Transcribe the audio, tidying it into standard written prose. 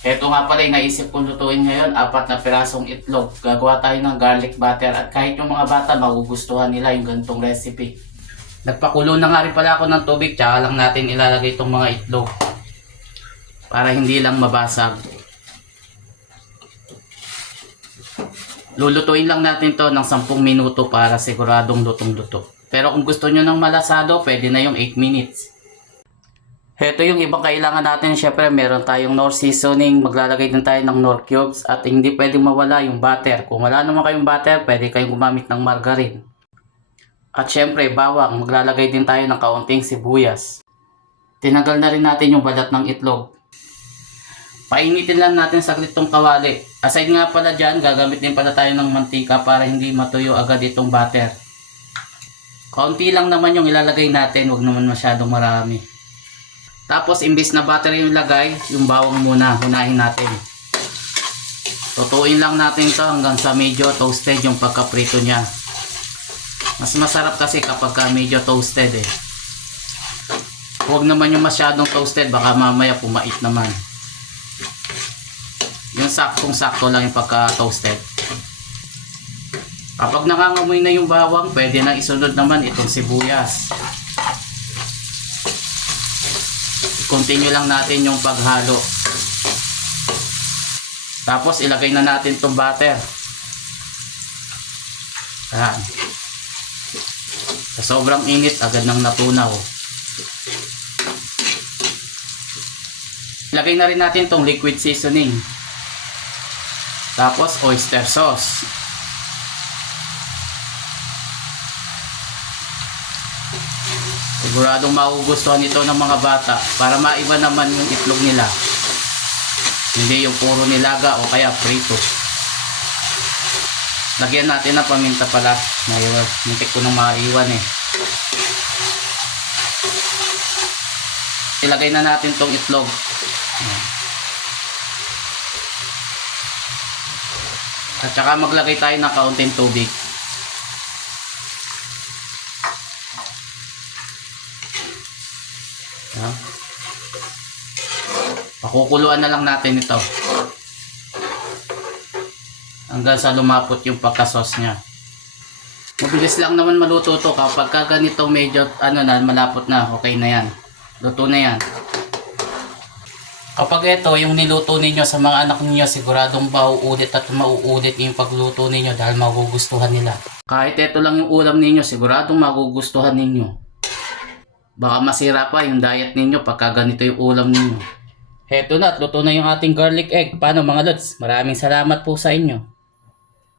Ito nga pala yung naisip kong lutuin ngayon, 4 na pirasong itlog. Gagawa tayo ng garlic butter at kahit yung mga bata magugustuhan nila yung ganitong recipe. Nagpakulo na nga rin pala ako ng tubig, tsaka lang natin ilalagay itong mga itlog para hindi lang mabasag. Lulutuin lang natin to ng 10 minuto para siguradong lutong-luto. Pero kung gusto nyo ng malasado, pwede na yung 8 minutes. Heto yung ibang kailangan natin. Syempre meron tayong Knorr seasoning. Maglalagay din tayo ng Knorr cubes. At hindi pwedeng mawala yung butter. Kung wala naman kayong butter, pwede kayong gumamit ng margarine. At syempre bawang. Maglalagay din tayo ng kaunting sibuyas. Tinanggal na rin natin yung balat ng itlog. Painitin lang natin saglit tong kawali. Aside nga pala dyan, gagamit din pala tayo ng mantika para hindi matuyo agad itong butter. Kaunti lang naman yung ilalagay natin, huwag naman masyadong marami. Tapos imbis na butter yung ilagay, yung bawang muna, hunahin natin. Tutuin lang natin to hanggang sa medyo toasted yung pagkaprito niya. Mas masarap kasi kapag medyo toasted eh. Huwag naman yung masyadong toasted, baka mamaya pumait naman. Yung saktong-sakto lang yung pagka-toasted. Kapag nangangamoy na yung bawang, pwede nang isunod naman itong sibuyas. I-continue lang natin yung paghalo. Tapos ilagay na natin itong butter. Ayan. Sa sobrang init, agad nang natunaw. Ilagay na rin natin itong liquid seasoning. Tapos oyster sauce. Siguradong magugustuhan ito ng mga bata para maiba naman yung itlog nila. Hindi yung puro nilaga o kaya prito. Lagyan natin ng paminta pala. Muntik ko nang maiwan eh. Ilagay na natin tong itlog. At saka maglagay tayo ng kaunting tubig. Pakukuluan na lang natin ito hanggang sa lumapot yung pagka-sauce nya. Mabilis lang naman maluto to kapag ganito medyo malapot na, okay na yan, luto na yan. Kapag ito yung niluto ninyo sa mga anak niyo, siguradong mauulit at mauulit yung pagluto ninyo dahil magugustuhan nila. Kahit ito lang yung ulam ninyo, siguradong magugustuhan ninyo. Baka masira pa yung diet ninyo pagka ganito yung ulam ninyo. Heto na at luto na yung ating garlic egg. Paano mga lods? Maraming salamat po sa inyo.